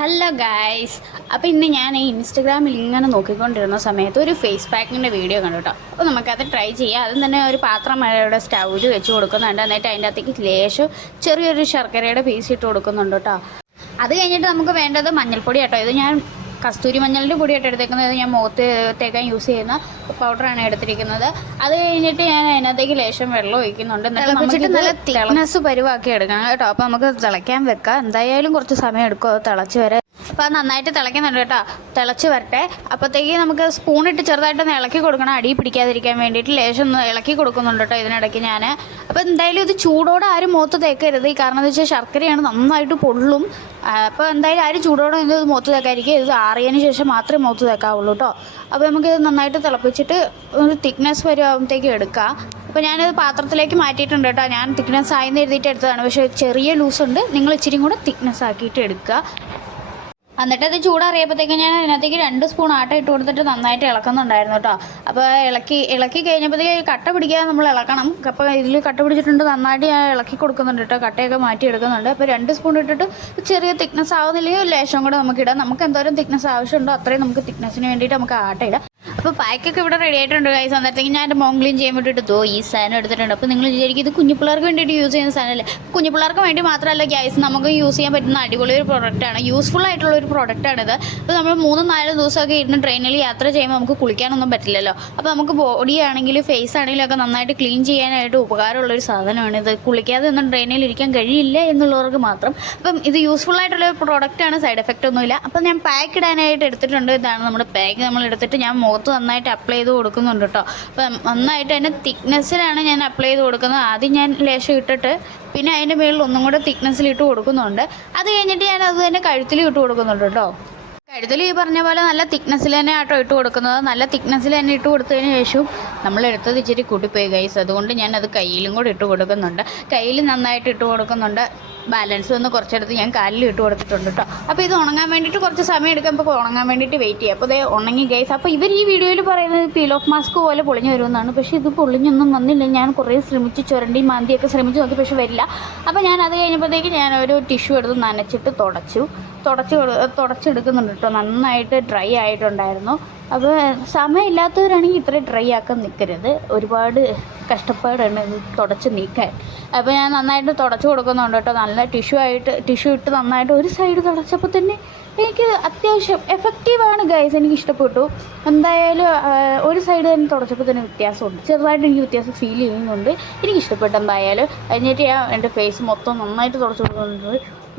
Hello guys അപ്പോൾ ഇന്ന് ഞാൻ ഈ ഇൻസ്റ്റഗ്രാമിൽ ഇങ്ങനെ നോക്കിക്കൊണ്ടിരുന്ന സമയത്ത് ഒരു ഫേസ് പാക്കിന്റെ വീഡിയോ കണ്ടു കേട്ടോ അപ്പോൾ നമുക്കത് ട്രൈ ചെയ്യാം. അതും തന്നെ ഒരു പാത്രം മഴയുടെ സ്റ്റൗവിൽ വെച്ച് കൊടുക്കുന്നുണ്ട്. എന്നിട്ട് അതിന്റെ അകത്തേക്ക് ലേശം ചെറിയൊരു ശർക്കരയുടെ പീസ് ഇട്ട് കൊടുക്കുന്നുണ്ട് കേട്ടോ അത് കഴിഞ്ഞിട്ട് നമുക്ക് വേണ്ടത് മഞ്ഞൾപ്പൊടി കേട്ടോ ഇത് ഞാൻ കസ്തൂരി മഞ്ഞളിന്റെ പൊടിയായിട്ട് എടുത്തേക്കുന്നത് ഞാൻ മുഖത്ത് തേക്കാൻ യൂസ് ചെയ്യുന്ന പൗഡറാണ് എടുത്തിരിക്കുന്നത്. അത് കഴിഞ്ഞിട്ട് ഞാൻ അതിനകത്തേക്ക് ലേശം വെള്ളം ഒഴിക്കുന്നുണ്ട്. നമുക്കിത് നല്ല തിളനസ് പരുവാക്കി എടുക്കണം കേട്ടോ. അപ്പോൾ നമുക്ക് തിളയ്ക്കാൻ വെക്കാം. എന്തായാലും കുറച്ച് സമയം എടുക്കും. അത് തിളച്ച് വരെ അപ്പോൾ അത് നന്നായിട്ട് തിളയ്ക്കുന്നുണ്ട് കേട്ടോ. തിളച്ച് വരട്ടെ. അപ്പോഴത്തേക്ക് നമുക്ക് സ്പൂണിട്ട് ചെറുതായിട്ടൊന്ന് ഇളക്കി കൊടുക്കണം. അടി പിടിക്കാതിരിക്കാൻ വേണ്ടിയിട്ട് ലേശം ഒന്ന് ഇളക്കി കൊടുക്കുന്നുണ്ട് കേട്ടോ ഇതിനിടയ്ക്ക് ഞാൻ അപ്പോൾ എന്തായാലും ഇത് ചൂടോടെ ആരും മുഖത്ത് തേക്കരുത്. ഈ കാരണം എന്താ വെച്ചാൽ ശർക്കരയാണ് നന്നായിട്ട് പൊള്ളും. അപ്പോൾ എന്തായാലും ആരും ചൂടോടെ ഇത് മുഖത്ത് തേക്കാതിരിക്കുക. ഇത് ആറിയതിന് ശേഷം മാത്രമേ മുഖത്ത് തേക്കാവുള്ളൂ കേട്ടോ. അപ്പോൾ നമുക്കിത് നന്നായിട്ട് തിളപ്പിച്ചിട്ട് ഒരു തിക്നെസ് വരുമ്പോഴത്തേക്ക് എടുക്കാം. അപ്പോൾ ഞാനത് പാത്രത്തിലേക്ക് മാറ്റിയിട്ടുണ്ട് കേട്ടോ. ഞാൻ തിക്നെസ് ആയെന്ന് എഴുതിയിട്ട് എടുത്തതാണ്. പക്ഷേ ചെറിയ ലൂസ് ഉണ്ട്. നിങ്ങൾ ഇച്ചിരി കൂടെ തിക്നെസ് ആക്കിയിട്ട് എടുക്കുക. എന്നിട്ട് അത് ചൂടറിയപ്പോഴത്തേക്ക് ഞാൻ അതിനകത്തേക്ക് രണ്ട് സ്പൂൺ ആട്ട ഇട്ട് കൊടുത്തിട്ട് നന്നായിട്ട് ഇളക്കുന്നുണ്ടായിരുന്നു കേട്ടോ. അപ്പോൾ ഇളക്കി ഇളക്കി കഴിഞ്ഞപ്പോഴത്തേക്ക് കട്ട പിടിക്കാതെ നമ്മൾ ഇളക്കണം. അപ്പോൾ ഇതിൽ കട്ട പിടിച്ചിട്ടുണ്ട് നന്നായിട്ട് ഞാൻ ഇളക്കി കൊടുക്കുന്നുണ്ട് കേട്ടോ. കട്ടയൊക്കെ മാറ്റി എടുക്കുന്നുണ്ട്. അപ്പോൾ രണ്ട് സ്പൂൺ ഇട്ടിട്ട് ചെറിയ തിക്നെസ് ആവുന്നില്ലെങ്കിൽ ലേശം കൂടെ നമുക്ക് ഇടാം. നമുക്ക് എന്തോരം തിക്നെസ് ആവശ്യമുണ്ടോ അത്രയും നമുക്ക് തിക്നെസ്സിന് വേണ്ടിയിട്ട് നമുക്ക് ആട്ട ഇടാം. അപ്പോൾ പായ്ക്കൊക്കെ ഇവിടെ റെഡി ആയിട്ടുണ്ട് കൈസ് അന്നേരത്തേക്ക് ഞാൻ എന്റെ മോം ക്ലീൻ ചെയ്യാൻ വേണ്ടിയിട്ട് ദോ ഈ സാധനം എടുത്തിട്ടുണ്ട്. അപ്പോൾ നിങ്ങൾ വിചാരിക്കും ഇത് കുഞ്ഞു പിള്ളേർക്ക് വേണ്ടിയിട്ട് യൂസ് ചെയ്യുന്ന സാധനമല്ലേ? കുഞ്ഞു പിള്ളേർക്ക് വേണ്ടി മാത്രമല്ല ഗ്യാസ് നമുക്ക് യൂസ് ചെയ്യാൻ പറ്റുന്ന അടിപൊളി ഒരു പ്രോഡക്റ്റാണ് യൂസ്ഫുൾ ആയിട്ടുള്ള ഒരു പ്രോഡക്റ്റാണിത് അപ്പോൾ നമ്മൾ മൂന്നും നാലും ദിവസമൊക്കെ ഇരുന്ന് ട്രെയിനിൽ യാത്ര ചെയ്യുമ്പോൾ നമുക്ക് കുളിക്കാനൊന്നും പറ്റില്ലല്ലോ. അപ്പോൾ നമുക്ക് ബോഡി ആണെങ്കിലും ഫേസ് ആണെങ്കിലും ഒക്കെ നന്നായിട്ട് ക്ലീൻ ചെയ്യാനായിട്ട് ഉപകാരമുള്ള ഒരു സാധനമാണ് ഇത് കുളിക്കാതെ ഒന്നും ട്രെയിനിൽ ഇരിക്കാൻ കഴിയില്ല എന്നുള്ളവർക്ക് മാത്രം. അപ്പം ഇത് യൂസ്ഫുൾ ആയിട്ടുള്ള ഒരു പ്രോഡക്റ്റാണ് സൈഡ് എഫക്റ്റ് ഒന്നുമില്ല. അപ്പം ഞാൻ പാക്ക് ഇടാനായിട്ട് എടുത്തിട്ടുണ്ട്. ഇതാണ് നമ്മുടെ പാക്ക് നമ്മൾ എടുത്തിട്ട് ഞാൻ മുഖത്ത് നന്നായിട്ട് അപ്ലൈ ചെയ്ത് കൊടുക്കുന്നുണ്ട് കേട്ടോ അപ്പം നന്നായിട്ട് അതിന്റെ തിക്നെസ്സിലാണ് ഞാൻ അപ്ലൈ ചെയ്ത് കൊടുക്കുന്നത്. ആദ്യം ഞാൻ ലേശം ഇട്ടിട്ട് പിന്നെ അതിന്റെ മുകളിൽ ഒന്നും കൂടെ തിക്നെസ്സിൽ ഇട്ട് കൊടുക്കുന്നുണ്ട്. അത് കഴിഞ്ഞിട്ട് ഞാൻ അത് തന്നെ കഴുത്തിൽ ഇട്ട് കൊടുക്കുന്നുണ്ട് കേട്ടോ കഴുത്തിൽ ഈ പറഞ്ഞ പോലെ നല്ല തിക്നെസ്സിൽ തന്നെ ആട്ടോ ഇട്ട് കൊടുക്കുന്നത്. നല്ല തിക്നെസ്സിൽ തന്നെ ഇട്ട് കൊടുത്തതിന് ശേഷം നമ്മൾ എടുത്തത് ഇച്ചിരി കൂട്ടിപ്പോയി ഗൈസ് അതുകൊണ്ട് ഞാൻ അത് കയ്യിലും കൂടെ ഇട്ട് കൊടുക്കുന്നുണ്ട്. കയ്യിൽ നന്നായിട്ട് ഇട്ട് കൊടുക്കുന്നുണ്ട്. ബാലൻസ് ഒന്ന് കുറച്ചെടുത്ത് ഞാൻ കാലിൽ ഇട്ട് കൊടുത്തിട്ടുണ്ട് കേട്ടോ. അപ്പോൾ ഇത് ഉണങ്ങാൻ വേണ്ടിയിട്ട് കുറച്ച് സമയം എടുക്കാം. അപ്പോൾ ഉണങ്ങാൻ വേണ്ടിയിട്ട് വെയിറ്റ് ചെയ്യാം. അപ്പോൾ ഇതേ ഉണങ്ങി ഗൈസ് അപ്പോൾ ഇവർ ഈ വീഡിയോയിൽ പറയുന്നത് പീൽ ഓഫ് മാസ്ക് പോലെ പൊളിഞ്ഞു വരുമെന്നാണ്. പക്ഷേ ഇത് പൊളിഞ്ഞൊന്നും വന്നില്ല. ഞാൻ കുറേ ശ്രമിച്ച് ചുരണ്ടി മാന്തിയൊക്കെ ശ്രമിച്ച് നോക്കി. പക്ഷേ വരില്ല. അപ്പോൾ ഞാൻ അത് കഴിഞ്ഞപ്പോഴത്തേക്ക് ഞാൻ ഒരു ടിഷ്യൂ എടുത്ത് നനച്ചിട്ട് തുടച്ചു. തുടച്ച് തുടച്ചെടുക്കുന്നുണ്ട് കേട്ടോ. നന്നായിട്ട് ഡ്രൈ ആയിട്ടുണ്ടായിരുന്നു. അപ്പോൾ സമയമില്ലാത്തവരാണെങ്കിൽ ഇത്രയും ഡ്രൈ ആക്കാൻ നിൽക്കരുത് ഒരുപാട് കഷ്ടപ്പാടാണ് ഇത് തുടച്ച് നീക്കാൻ. അപ്പോൾ ഞാൻ നന്നായിട്ട് തുടച്ച് കൊടുക്കുന്നുണ്ട് കേട്ടോ. നല്ല ടിഷ്യൂ ആയിട്ട് ടിഷ്യൂ ഇട്ട് നന്നായിട്ട് ഒരു സൈഡ് തുടച്ചപ്പോൾ തന്നെ എനിക്ക് അത്യാവശ്യം എഫക്റ്റീവാണ് ഗൈസ് എനിക്ക് ഇഷ്ടപ്പെട്ടു. എന്തായാലും ഒരു സൈഡ് തന്നെ തുടച്ചപ്പോൾ തന്നെ വ്യത്യാസമുണ്ട്. ചെറുതായിട്ട് എനിക്ക് വ്യത്യാസം ഫീൽ ചെയ്യുന്നുണ്ട്. എനിക്ക് ഇഷ്ടപ്പെട്ടു എന്തായാലും. കഴിഞ്ഞിട്ട് ഞാൻ എന്റെ ഫേസ് മൊത്തം നന്നായിട്ട് തുടച്ചു കൊടുക്കുന്നുണ്ട്.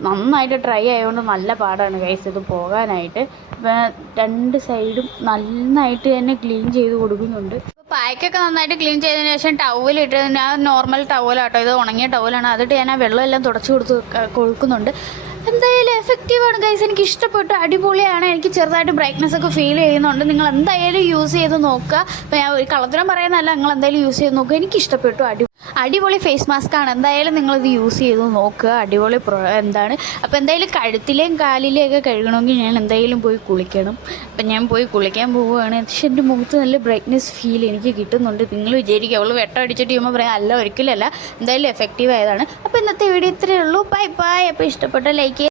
നന്നായിട്ട് ട്രൈ ആയതുകൊണ്ട് നല്ല പാടാണ് ഗൈസ് ഇത് പോകാനായിട്ട്. രണ്ട് സൈഡും നന്നായിട്ട് തന്നെ ക്ലീൻ ചെയ്ത് കൊടുക്കുന്നുണ്ട്. പായ്ക്കൊക്കെ നന്നായിട്ട് ക്ലീൻ ചെയ്തതിന് ശേഷം ടവലിട്ട് ഞാൻ നോർമൽ ടവലാട്ടോ ഇത് ഉണങ്ങിയ ടവലാണ് അതിട്ട് ഞാൻ ആ വെള്ളമെല്ലാം തുടച്ച് കൊടുത്ത് കൊടുക്കുന്നുണ്ട്. എന്തായാലും എഫക്റ്റീവാണ് ഗൈസ് എനിക്ക് ഇഷ്ടപ്പെട്ടു. അടിപൊളിയാണ്. എനിക്ക് ചെറുതായിട്ട് ബ്രൈറ്റ്നസ് ഒക്കെ ഫീൽ ചെയ്യുന്നുണ്ട്. നിങ്ങൾ എന്തായാലും യൂസ് ചെയ്ത് നോക്കുക. അപ്പോൾ ഞാൻ ഒരു കളത്തിനും പറയുന്നതല്ല. നിങ്ങൾ എന്തായാലും യൂസ് ചെയ്ത് നോക്കുക. എനിക്ക് ഇഷ്ടപ്പെട്ടു. അടി അടിപൊളി ഫേസ് മാസ്ക് ആണ്. എന്തായാലും നിങ്ങൾ ഇത് യൂസ് ചെയ്ത് നോക്കുക. അടിപൊളി എന്താണ്? അപ്പോൾ എന്തായാലും കഴുത്തിലെയും കാലിലെയും ഒക്കെ കഴുകണമെങ്കിൽ ഞാൻ എന്തായാലും പോയി കുളിക്കണം. അപ്പം ഞാൻ പോയി കുളിക്കാൻ പോവുകയാണ്. പക്ഷെ എന്റെ മുഖത്ത് നല്ല ബ്രൈറ്റ്നസ് ഫീൽ എനിക്ക് കിട്ടുന്നുണ്ട്. നിങ്ങൾ വിചാരിക്കുക അവൾ വെട്ടം അടിച്ചിട്ട് ചെയ്യുമ്പോൾ പറയാം അല്ല ഒരിക്കലല്ല എന്തായാലും എഫക്റ്റീവ് ആയതാണ്. അപ്പോൾ ഇന്നത്തെ വീഡിയോ ഇത്രയേ ഉള്ളൂ. ബൈ ബൈ അപ്പോൾ ഇഷ്ടപ്പെട്ട ലൈക്ക്